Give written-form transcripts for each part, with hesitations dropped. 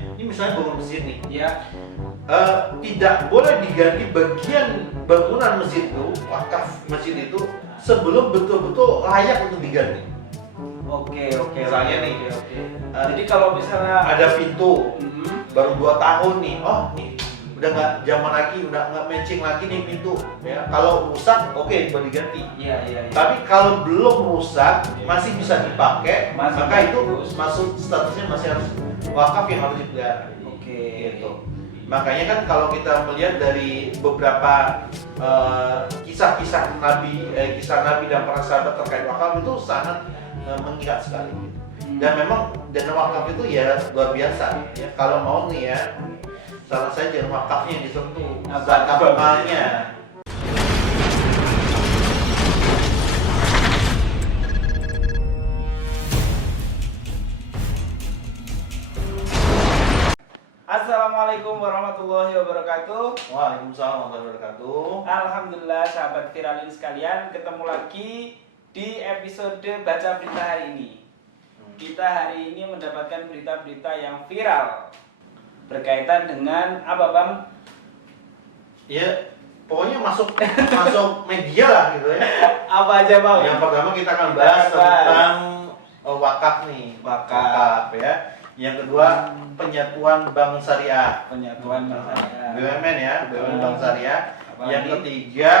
ini misalnya bangun masjid nih, Ya. tidak boleh diganti bagian bangunan masjid itu, wakaf masjid itu sebelum betul-betul layak untuk diganti. Oke. Misalnya nih, Oke. Jadi kalau misalnya ada pintu Mhm. baru 2 tahun nih, oh nih udah nggak zaman lagi, udah nggak matching lagi nih pintu, ya. Kalau rusak, oke, boleh diganti. Iya. Tapi kalau belum rusak, masih bisa dipakai, Masih maka itu bagus. masuk statusnya masih harus wakaf yang harus dipelihara. Oke. Gitu. Makanya kan kalau kita melihat dari beberapa kisah-kisah kisah Nabi dan para sahabat terkait wakaf itu sangat mengikat sekali. Dan memang dana wakaf itu ya luar biasa. Ya, kalau mau nih ya, saran saya jangan wakafnya yang disentuh, zakat malnya. Assalamualaikum warahmatullahi wabarakatuh. Waalaikumsalam warahmatullahi wabarakatuh. Alhamdulillah sahabat viralin sekalian, ketemu lagi di episode Baca Berita hari ini. Kita hari ini mendapatkan berita-berita yang viral berkaitan dengan apa, Bang? Ya, pokoknya masuk media lah gitu ya. Apa aja, Bang? Yang pertama kita akan bahas tentang wakaf nih, Wakaf. ya. Yang kedua penyatuan bank syariah, Penyatuan masyarakat. BUMN ya, BUMN bank syariah. Apalagi? Yang ketiga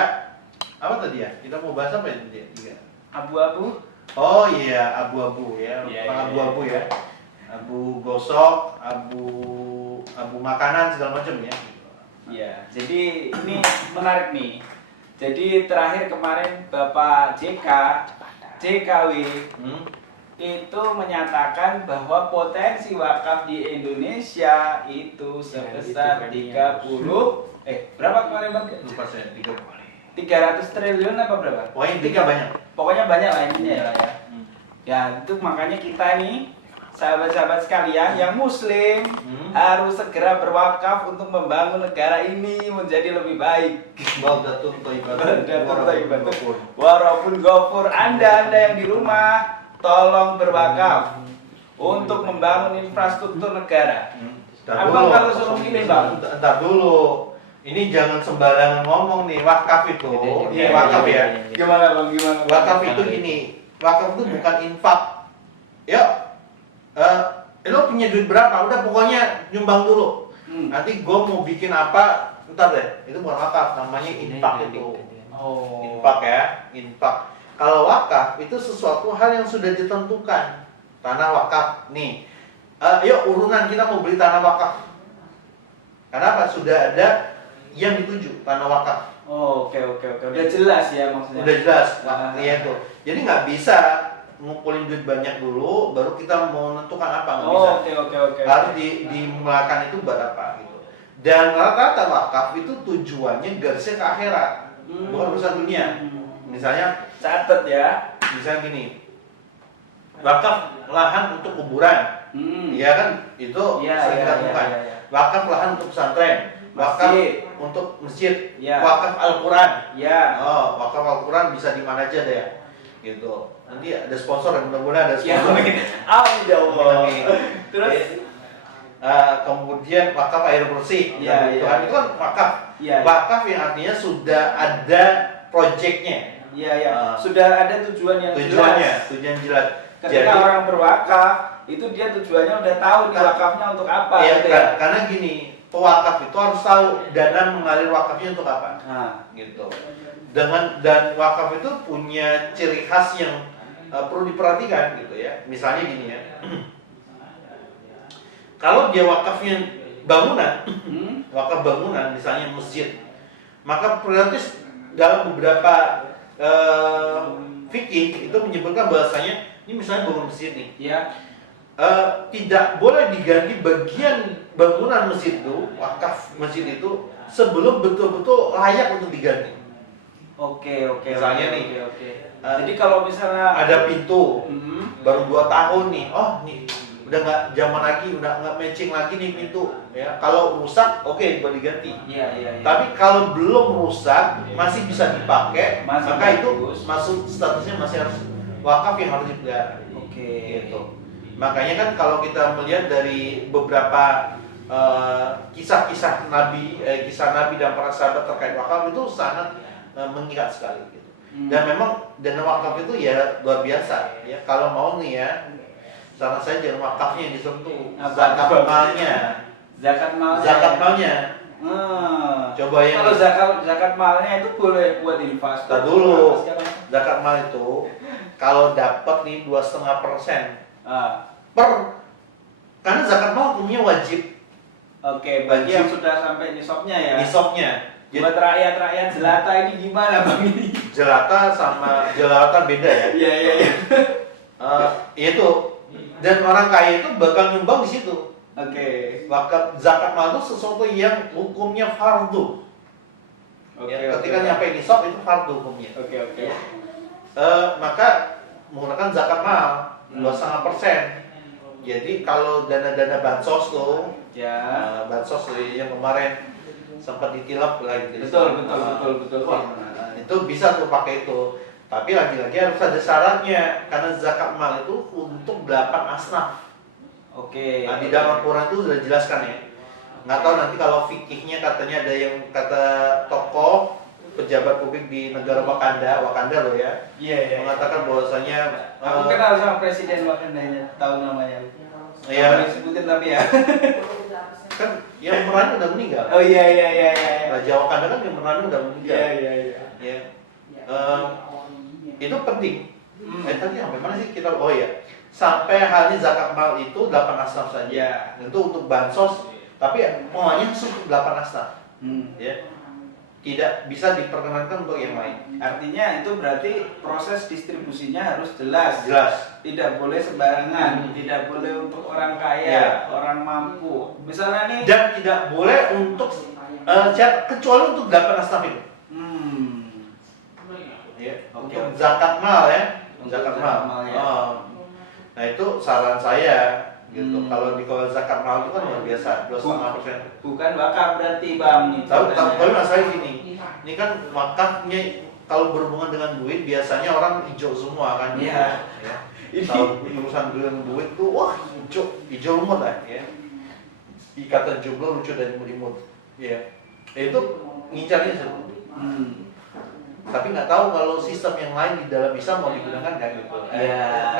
apa tadi ya? Kita mau bahas apa ya tadi? Tiga. Abu-abu. Oh iya, abu-abu ya, Iya, tentang iya, abu-abu ya, abu gosok, abu makanan segala macam ya. Iya, jadi ini menarik nih. Jadi terakhir kemarin Bapak JKW Hmm? itu menyatakan bahwa potensi wakaf di Indonesia itu sebesar 30 berapa kemarin, Bang? Lupa saya 300 triliun apa berapa? Pokoknya tiga banyak. Pokoknya banyak lah intinya ya. Hmm. Ya, itu makanya kita nih sahabat-sahabat sekalian yang muslim harus segera berwakaf untuk membangun negara ini menjadi lebih baik. Baldatun thayyibatun Baldatun thayyibatun. ghafur. Walaupun gofur, anda yang di rumah tolong berwakaf untuk membangun infrastruktur negara. Abang kalau suruh milih, Bang. Entar dulu. Ini jangan sembarangan ngomong nih, wakaf itu. Ini wakaf ya. Gimana, Bang? Gimana? Wakaf itu gini, wakaf itu bukan infak. Yuk, lo punya duit berapa? Udah pokoknya nyumbang dulu. Nanti gue mau bikin apa, ntar deh. Itu bukan wakaf, namanya infak itu. Oh. Infak ya, infak. Kalau wakaf itu sesuatu hal yang sudah ditentukan. Tanah wakaf nih. Yuk urunan kita mau beli tanah wakaf. Kenapa? Sudah ada yang dituju tanah wakaf. Oh, oke. Udah jelas ya maksudnya. Udah jelas. Ah. Iya tuh. Jadi nggak bisa ngumpulin duit banyak dulu, baru kita mau menentukan apa, nggak bisa. Oke. Harus dimulakan itu buat apa gitu. Dan rata-rata wakaf itu tujuannya garisnya ke akhirat, bukan urusan dunia. Misalnya, Catat ya. misalnya gini, wakaf lahan untuk kuburan, iya kan? Itu sering dilakukan. Iya. Wakaf lahan untuk pesantren, wakaf Masjid. untuk masjid, Iya. wakaf Al-Quran. Ya. Oh, wakaf Al-Quran bisa di mana aja deh ya. Gitu. Nanti ada sponsor, dan mudah-mudahan ada Ya, sponsor. amin. Amin ya Allah. Amin. Terus Kemudian wakaf air bersih, Iya, itu iya. kan itu kan wakaf. Iya. Wakaf yang artinya sudah ada proyeknya, Iya. Sudah ada tujuan yang jelas. tujuan jelas. Ketika orang berwakaf, itu dia tujuannya udah tahu nih wakafnya untuk apa. Iya, gitu ya. karena gini, pewakaf itu harus tahu dana mengalir wakafnya untuk apa, Nah, gitu. Dan wakaf itu punya ciri khas yang perlu diperhatikan, gitu ya. Misalnya gini ya. Kalau dia wakafnya bangunan, wakaf bangunan, misalnya masjid, maka prioritas dalam beberapa fikih itu menyebutkan bahasanya ini misalnya bangun masjid nih, ya. tidak boleh diganti bagian bangunan masjid itu, wakaf masjid itu sebelum betul-betul layak untuk diganti. Oke. Misalnya nih, Jadi kalau misalnya ada pintu Mhm. baru 2 tahun nih, oh nih udah nggak zaman lagi, udah nggak matching lagi nih pintu, ya. Kalau rusak, oke, boleh diganti. Iya. Tapi kalau belum rusak, masih bisa dipakai, Masih maka itu bagus. masuk statusnya masih harus wakaf yang harus dipelihara. Oke. Gitu. Makanya kan kalau kita melihat dari beberapa kisah-kisah kisah Nabi dan para sahabat terkait wakaf itu sangat mengikat sekali gitu. Dan memang dana wakaf itu ya luar biasa ya. Kalau mau nih ya, saran saya jangan wakafnya yang disentuh, zakat malnya. Zakat malnya. Coba yang kalau zakat malnya itu boleh buat investasi. Tar dulu. Zakat mal itu kalau dapat nih 2,5% karena zakat mal hukumnya wajib. Oke, bagi yang sudah sampai nisabnya ya. Nisabnya. Buat rakyat-rakyat jelata ini gimana bang ini? Jelata sama jelalatan beda ya. Iya. Itu dan orang kaya itu bakal nyumbang di situ. Oke. Wakaf zakat mal itu sesuatu yang hukumnya fardu. Ketika nyampe nisab itu fardu hukumnya. Oke. Maka menggunakan zakat mal 2,5%. Jadi kalau dana-dana bansos tuh, bansos tuh yang kemarin sempat ditilap lagi. Betul. Itu bisa tuh pakai itu. Tapi lagi-lagi harus ada syaratnya karena zakat mal itu untuk 8 asnaf. Oke. Nah, di dalam Al-Quran itu sudah dijelaskan ya. Nggak tahu nanti kalau fikihnya katanya ada yang kata tokoh pejabat publik di negara Wakanda loh ya. Iya. Mengatakan bahwasanya Aku kenal sama presiden Wakandanya, tahu namanya. Iya. Disebutin tapi ya. Kan yang perannya udah meninggal. Oh iya. Raja Wakanda kan yang perannya udah meninggal. Iya. Ya. Itu penting. Tadi sampai mana sih kita? Oh ya. Sampai halnya zakat mal itu 8 asnaf saja. Iya. Itu untuk bansos, tapi pokoknya untuk 8 asnaf. Ya. Tidak bisa diperkenankan untuk yang lain. Artinya itu berarti proses distribusinya harus jelas. Tidak boleh sembarangan, tidak boleh untuk orang kaya, orang mampu. Misalnya nih. Dan tidak boleh untuk kecuali untuk 8 asnaf itu. Ya. Untuk zakat mal ya. Zakat mal. Ya. Nah itu saran saya gitu. Kalau zakat mal itu kan luar biasa 2,5%. Bukan wakaf berarti bang nih. Tapi masalahnya gini, ini kan wakafnya kalau berhubungan dengan duit biasanya orang hijau semua kan. Iya. Ya. Kalau urusan dengan duit tuh wah hijau lumut lah ya. Ikatan jomblo lucu dan imut-imut. Ya. Itu ngincarnya sih. Tapi nggak tahu kalau sistem yang lain di dalam Islam mau digunakan nggak gitu.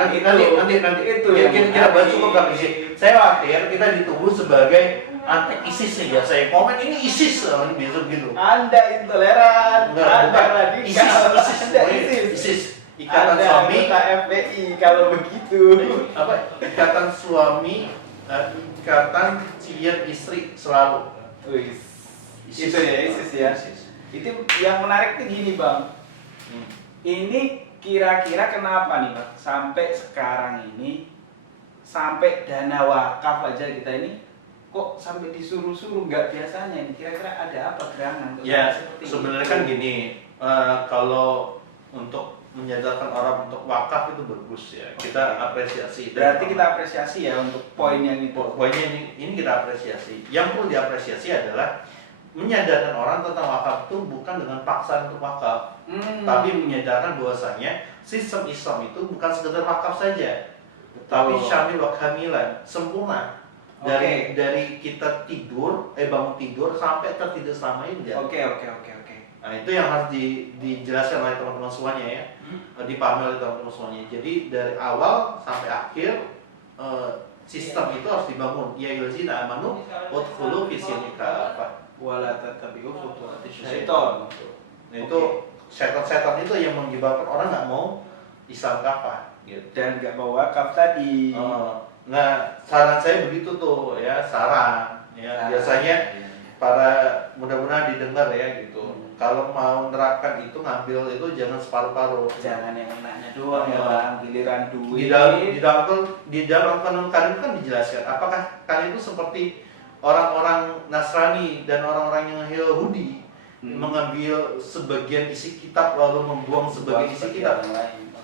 Nanti itu kita bahas cukup kami sih. Saya khawatir kita dituduh sebagai anti ISIS nih ya. Saya komen ini ISIS ini biasa gitu. Anda intoleran. Anda radikal. ISIS. Ikatan suami. FPI kalau begitu. Apa? Ikatan suami, ikatan cian istri selalu. Itu ya ISIS ya. Itu yang menarik tuh gini bang. Ini kira-kira kenapa nih bang sampai sekarang ini sampai dana wakaf aja kita ini kok sampai disuruh-suruh nggak biasanya ini kira-kira ada apa gerangan? Ya sebenarnya kan gini kalau untuk menyadarkan orang untuk wakaf itu bagus ya kita apresiasi. Berarti kita apresiasi ya untuk poin yang itu. Poinnya ini kita apresiasi. Yang perlu diapresiasi adalah menyadarkan orang tentang wakaf itu bukan dengan paksaan untuk wakaf, tapi menyadarkan bahwasanya sistem Islam itu bukan sekedar wakaf saja, tapi syamil wa kamilan, sempurna. Dari kita bangun tidur sampai tertidur selama ini. Oke. Nah itu yang harus dijelaskan oleh teman-teman semuanya ya, dipahami oleh teman-teman semuanya. Jadi dari awal sampai akhir sistem itu harus dibangun. Ya yuzina amanu udkhulu fi silmi kafah. Wala tatabi'u khutuwati syaitan. Nah itu setan-setan itu yang menyebabkan orang nggak mau Islam kafah gitu. Dan nggak mau wakaf tadi. Nah saran saya begitu tuh ya, saran ya. Biasanya para mudah-mudahan didengar ya gitu. Kalau mau nerapkan itu ngambil itu jangan separuh-paruh. Jangan yang enaknya doang ya bang, giliran duit. Di dalam kanun karim kan dijelaskan apakah kalian itu seperti orang-orang Nasrani dan orang-orang yang Yahudi mengambil sebagian isi kitab lalu membuang sebagian isi kitab,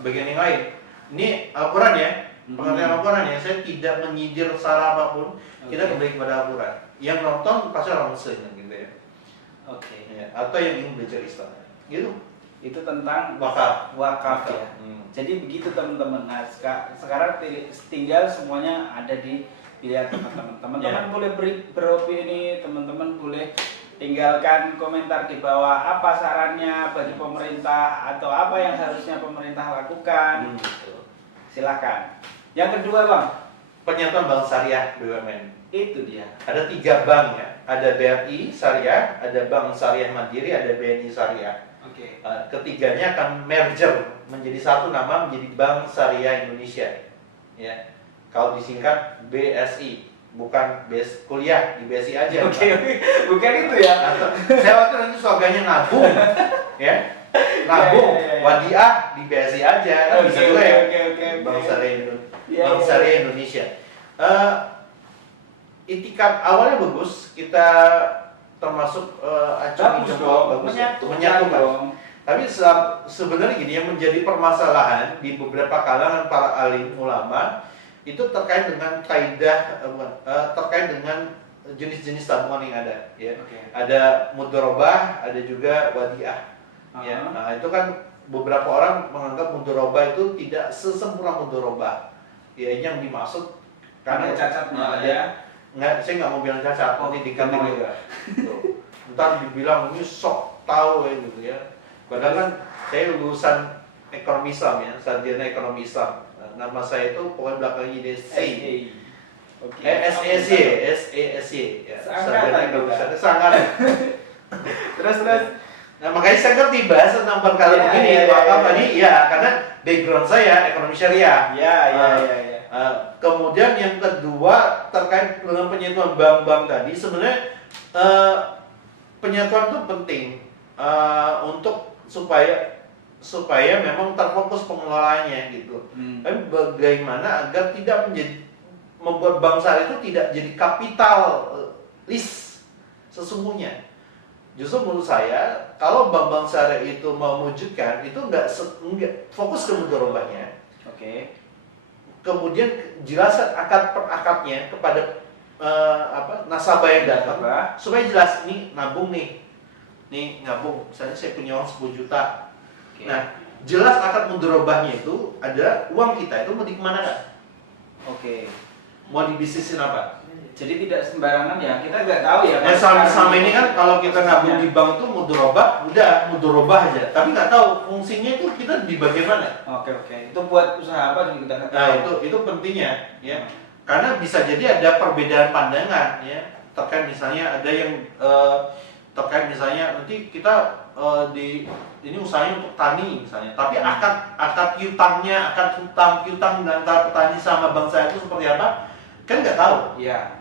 sebagian yang lain. Ini Al-Quran ya, pengertian Al-Quran ya. Saya tidak menyindir secara apapun. Kita kembali kepada Al-Quran. Yang nonton pasti orang Muslim gitu ya. Ya. Atau yang ingin belajar Islam, gitu. Itu tentang wakaf ya. Jadi begitu teman-teman. Nah, sekarang tinggal semuanya ada di pilihan teman-teman. Teman-teman boleh beropini, teman-teman boleh tinggalkan komentar di bawah apa sarannya bagi pemerintah atau apa yang harusnya pemerintah lakukan. Gitu. Silakan. Yang kedua, Bang, Penyatuan bank syariah BUMN. itu dia. Ada 3 bank ya, ada BRI Syariah, ada Bank Syariah Mandiri, ada BNI Syariah. Oke. Ketiganya akan merger menjadi satu nama menjadi Bank Syariah Indonesia. Ya, kalau disingkat BSI, bukan kuliah di BSI aja. Oke, bukan itu ya. Saya waktu nanti slogannya nabung, ya, nabung, Ya. wadiah di BSI aja, kan bisa juga ya. Oke. Bank Syariah Ya, Bank ya. Syariah Indonesia. Itikat awalnya bagus, kita termasuk acuan Bagus jempol, dong, bagus ya, menyatukan menyatukan. dong. Tapi sebenarnya gini, yang menjadi permasalahan di beberapa kalangan para alim ulama itu terkait dengan kaidah, terkait dengan jenis-jenis tabungan yang ada. Ya. Oke. Ada mudharabah, ada juga wadiah. Ya. Nah itu kan beberapa orang menganggap mudharabah itu tidak sesempurna mudharabah. Ya, yang dimaksud Karena cacatnya ya. Saya nggak mau bilang cacat, nanti diganti mau. juga. Tuh. Ntar dibilang ini sok tahu ya gitu ya. Padahal kan saya lulusan ekonomi Islam ya, sarjana ekonomi Islam. Nama saya itu pokoknya belakangnya DSC. Oke. SESY ya. Sarjana ekonomi Islam. Seangkatan. Terus. Nah makanya saya ngerti bahasa tentang perkara begini, wakaf tadi ya karena background saya ekonomi syariah. Ya. Kemudian yang kedua terkait dengan penyatuan bank-bank tadi, sebenarnya penyatuan itu penting untuk supaya memang terfokus pengelolaannya gitu. Tapi bagaimana agar tidak membuat bank syariah itu tidak jadi kapitalis sesungguhnya. Justru menurut saya kalau bank-bank syariah itu mewujudkan itu enggak fokus ke mudharabahnya. Oke. Kemudian jelaskan akad per akadnya kepada nasabah yang datang supaya jelas nih nabung nih nabung misalnya saya punya uang 10 juta. Oke. Nah jelas akad mudharabahnya itu ada uang kita itu mau dikemanakan, Oke. mau dibisnisin apa. Jadi tidak sembarangan ya, kita nggak tahu ya. Selama ini kan kalau kita nabung di bank tuh mudharabah, udah mudharabah aja, tapi nggak tahu fungsinya itu kita di bagian mana. Oke. Itu buat usaha apa juga kita nggak tahu. Nah itu pentingnya ya, karena bisa jadi ada perbedaan pandangan ya terkait misalnya ada yang terkait misalnya nanti kita ini usahanya untuk tani misalnya, tapi akad piutangnya, akad piutang antara petani sama bangsa itu seperti apa kan nggak tahu. Iya.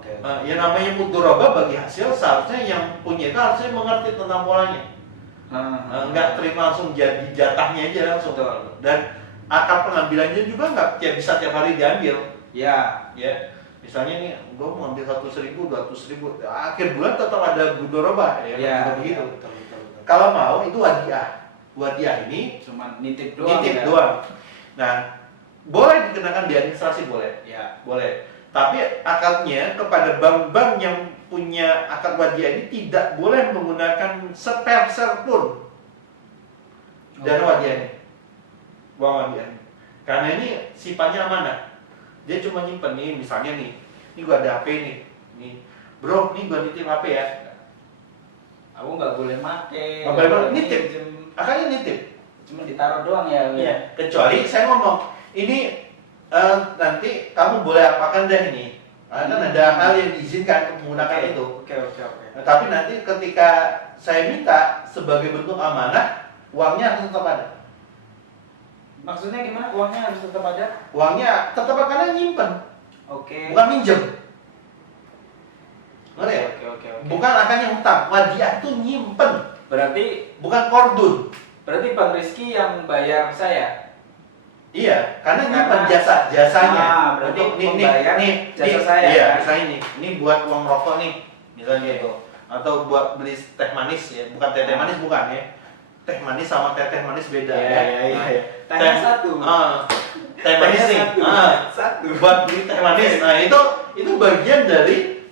Oke. Yang namanya mudharabah bagi hasil seharusnya yang punya itu harusnya mengerti tentang polanya. Nggak terima langsung jadi jatahnya aja langsung. Betul. Dan akad pengambilannya juga nggak bisa tiap hari diambil. Ya. Misalnya nih, gue mau ambil 100.000, 200.000, akhir bulan tetap ada mudharabah ya. Begitu. Betul. Kalau mau itu wadiah. Wadiah ini Cuma nitip doang. doang. Nah, boleh dikenakan di administrasi boleh. Ya. Boleh. Tapi akadnya kepada bank-bank yang punya akad wadiah ini tidak boleh menggunakan sepeser pun dana wadiah ini, uang wadiah ini. Karena ini sifatnya amanah. Dia cuma nyimpen nih, misalnya nih, ini gua ada HP nih, bro, ini gua nitip HP ya. Aku nggak boleh make. Nggak boleh nitip. Akhirnya nitip. Cuma ditaruh doang ya. Iya. Kecuali saya ngomong, ini nanti kamu boleh apakan deh ini. Kan ada hal yang diizinkan untuk menggunakan itu. Oke. Nah, tapi nanti ketika saya minta sebagai bentuk amanah, uangnya harus tetap ada. Maksudnya gimana? Uangnya harus tetap ada? Uangnya tetap karena nyimpen, Oke. bukan minjem. Ngerti ya? Oke. Bukan akannya hutang, wadiah itu nyimpen, Berarti bukan kordun. Bang Rizky yang bayar saya. Iya, karena nyimpen jasanya. Berarti Untuk membayar jasa saya. Iya, Kan? misalnya ini buat uang rokok nih, misalnya gitu. Atau buat beli teh manis ya, bukan teh manis bukan ya. Teh manis sama teh manis beda ya. Iya. Tehnya satu. Teh manis nih. Satu. Buat beli teh manis. Nah, itu bagian dari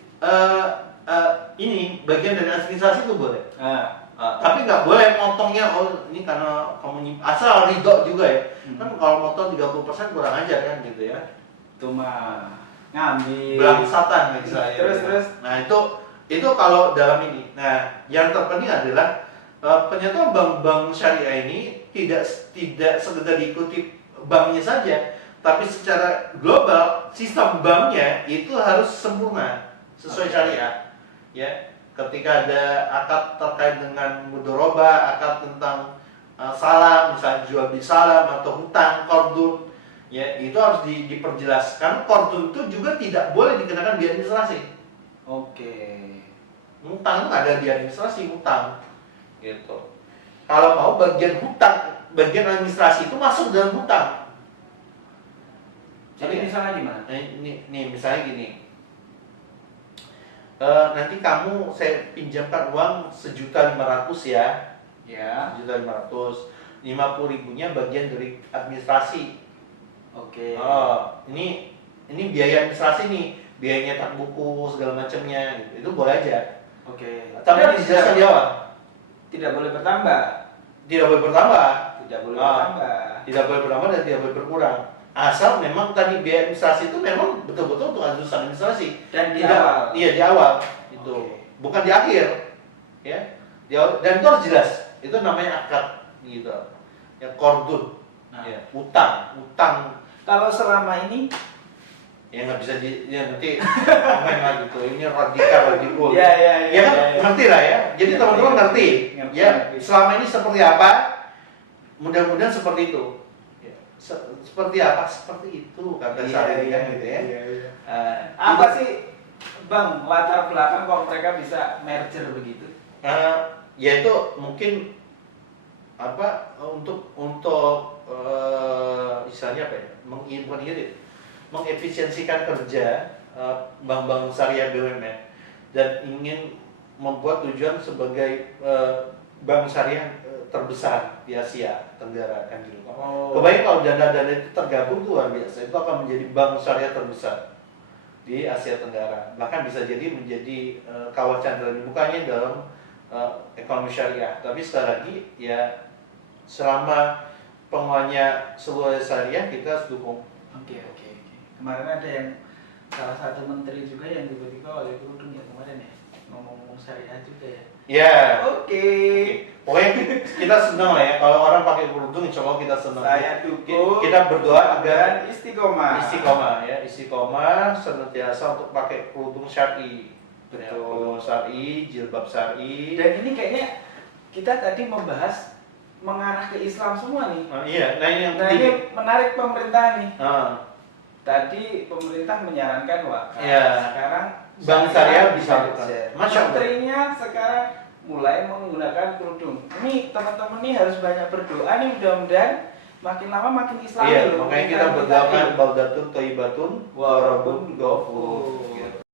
ini bagian dari administrasi itu boleh. Nah, Tapi nggak boleh motongnya, oh ini karena kamu asal ridho juga ya. Kan kalau motong 30% kurang ajar kan gitu ya. itu mah ngambil. Belangsatan gitu saya. Terus. Nah itu kalau dalam ini. Nah yang terpenting adalah ternyata bank-bank syariah ini tidak sekedar diikuti banknya saja, tapi secara global sistem banknya itu harus sempurna sesuai syariah. Ya, ketika ada akad terkait dengan mudoroba, akad tentang salam, misalnya jual beli salam atau hutang, kordun, ya itu harus diperjelaskan. Kordun itu juga tidak boleh dikenakan biaya administrasi. Oke. Hutang itu ada di administrasi, hutang gitu. Kalau mau bagian hutang, bagian administrasi itu masuk dalam hutang. Jadi misalnya gimana? Nih misalnya gini. Nanti kamu saya pinjamkan uang 1.500.000 ya. Ya. 1.500.000. 50.000-nya bagian dari administrasi. Oke. Oh, ini biaya administrasi nih, biaya nyetak buku segala macamnya gitu. Itu boleh aja. Oke. Tapi harus dijelaskan di awal. Tidak boleh bertambah. Tidak boleh bertambah. Tidak boleh Ah. bertambah. Tidak boleh bertambah dan tidak boleh berkurang. Asal memang tadi biaya administrasi itu memang betul-betul untuk urusan administrasi. Dan di Tidak- awal. Iya di awal itu, Oke. bukan di akhir, ya. Di awal, dan itu harus jelas. Itu namanya akad gitu. Ya kordun, Nah. ya utang. Kalau selama ini Ya nggak bisa ya nanti komen lah gitu. Ini radikal. Iya, Ya kan ngerti lah ya. Jadi Ngerti, teman-teman ngerti. ngerti. Ya selama ini seperti apa? Mudah-mudahan seperti itu. Ya, seperti apa? Seperti itu kata Syarif kan gitu ya. Iya. Apa Apa sih Bang latar belakang kok mereka bisa merger begitu? yaitu mungkin apa untuk misalnya apa ya, mengefisiensikan kerja bank-bank syariah BUMN dan ingin membuat tujuan sebagai bank syariah terbesar di Asia Tenggara kan gitu. Kebayang kalau dana-dana itu tergabung tuh luar biasa, itu akan menjadi bank syariah terbesar di Asia Tenggara, bahkan bisa jadi menjadi kawah candra di mukanya dalam ekonomi syariah. Tapi sekali lagi ya selama pengelolanya seluruh syariah kita harus dukung. Oke. Kemarin ada yang salah satu menteri juga yang tiba-tiba oleh kerudung ya kemarin ya ngomong syariah juga ya. Ya. Oke. Pokoknya kita senang lah ya kalau orang pakai kerudung, insya Allah kita senang. Saya dukung. Kita berdoa agar dan istiqomah. Istiqomah senantiasa untuk pakai kerudung syar'i. Betul. Ya, kerudung syar'i, jilbab syar'i. Dan ini kayaknya kita tadi membahas mengarah ke Islam semua nih. Iya, nah ini yang Nah penting. ini menarik pemerintah nih. Tadi Pemerintah menyarankan wakaf. Ya. Sekarang Bank syariah bisa belajar. Masya Allah. Menterinya sekarang mulai menggunakan kerudung. Ini teman-teman nih harus banyak berdoa nih, mudah-mudahan makin lama makin Islami Iya, loh. makanya kita berdoakan baldatun thayyibatun wa rabbun ghafur.